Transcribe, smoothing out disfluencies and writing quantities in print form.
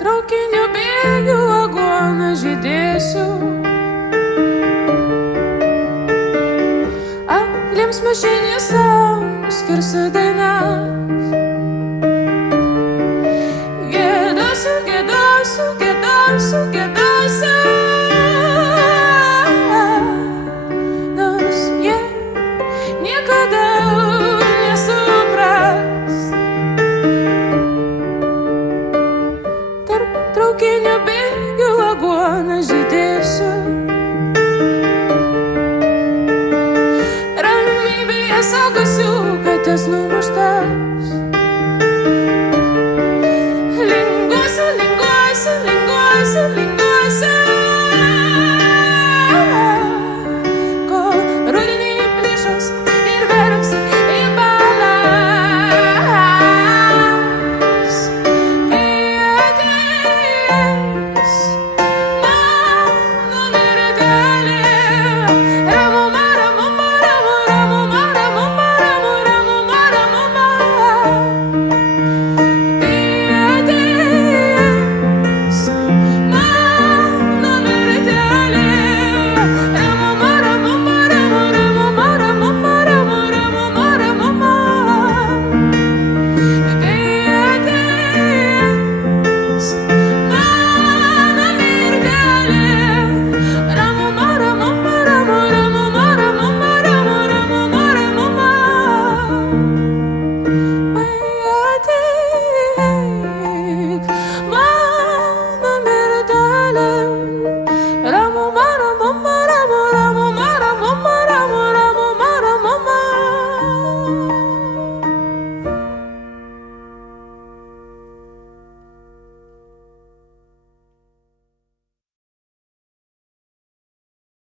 traukinio bėgių aguoną žydėsiu. Apliems mašinį savo, skirsiu dainas. Giedosiu, giedosiu, giedosiu, giedosiu. Nors jie niekada nesupras. Tarp traukinio bėgių aguoną žydėsiu. Ramybėje saugosiu, katės numušta.